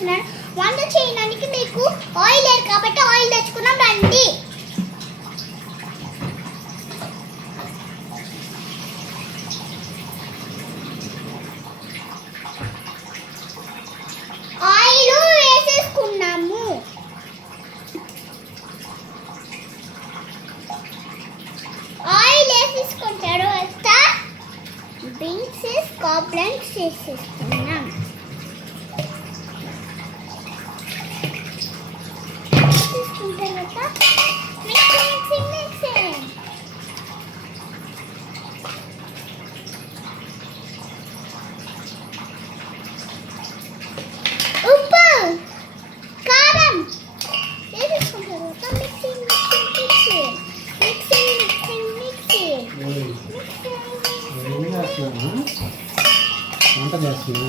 చేస్తున్నాను. వంట చేయడానికి మీకు ఆయిల్ లేదు కాబట్టి ఆయిల్ తెచ్చుకున్నాం రండి. ఆయిల్ వేసేసుకున్నాము. ఆయిల్ వేసేసుకున్న తర్వాత బీన్స్ కాంప్లెక్స్ చేసేసుకున్నాం. తీసుకున్న తర్వాత మిక్సింగ్ ఉప్పు కారం వేసేసుకున్న తర్వాత మిక్సింగ్ వంట చేస్తున్నా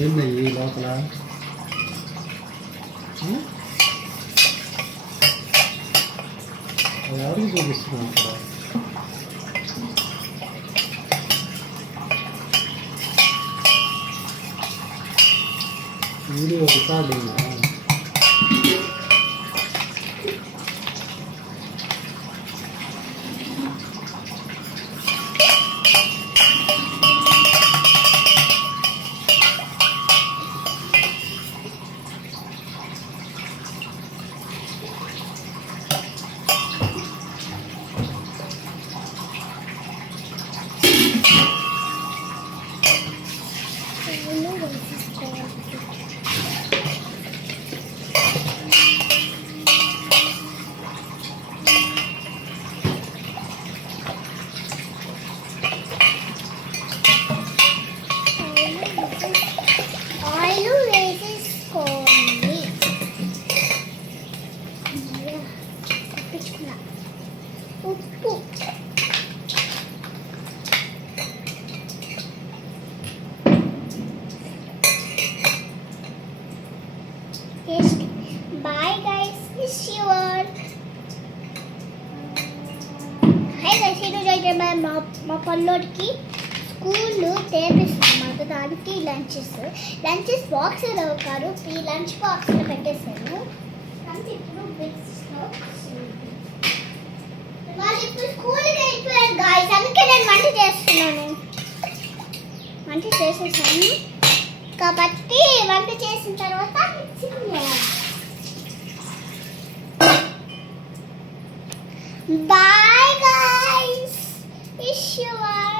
ఏంది లోపల ఎవరికి చూపిస్తున్నాం ఇక్కడ వీడియో రికార్డింగ్ ఆయిల్ వేసేసుకోండి. ఉప్పు bye guys, miss you all. Hi guys, ఈరోజు అయితే మా పల్లోడికి స్కూల్లో తెప్పిస్తున్నాం దానికి లంచెస్ బాక్స్లో కాదు ఈ లంచ్ బాక్స్లో పెట్టేశాను. ఇప్పుడు వాళ్ళు ఇప్పుడు స్కూల్కి వెళ్ళిపోయారు గాయస్, అందుకే నేను వంట చేస్తున్నాను. వంట చేసేసాను కాబట్టి వంట చేసిన తర్వాత మిక్సింగ్ చేయాలి. Bye guys, wish you all.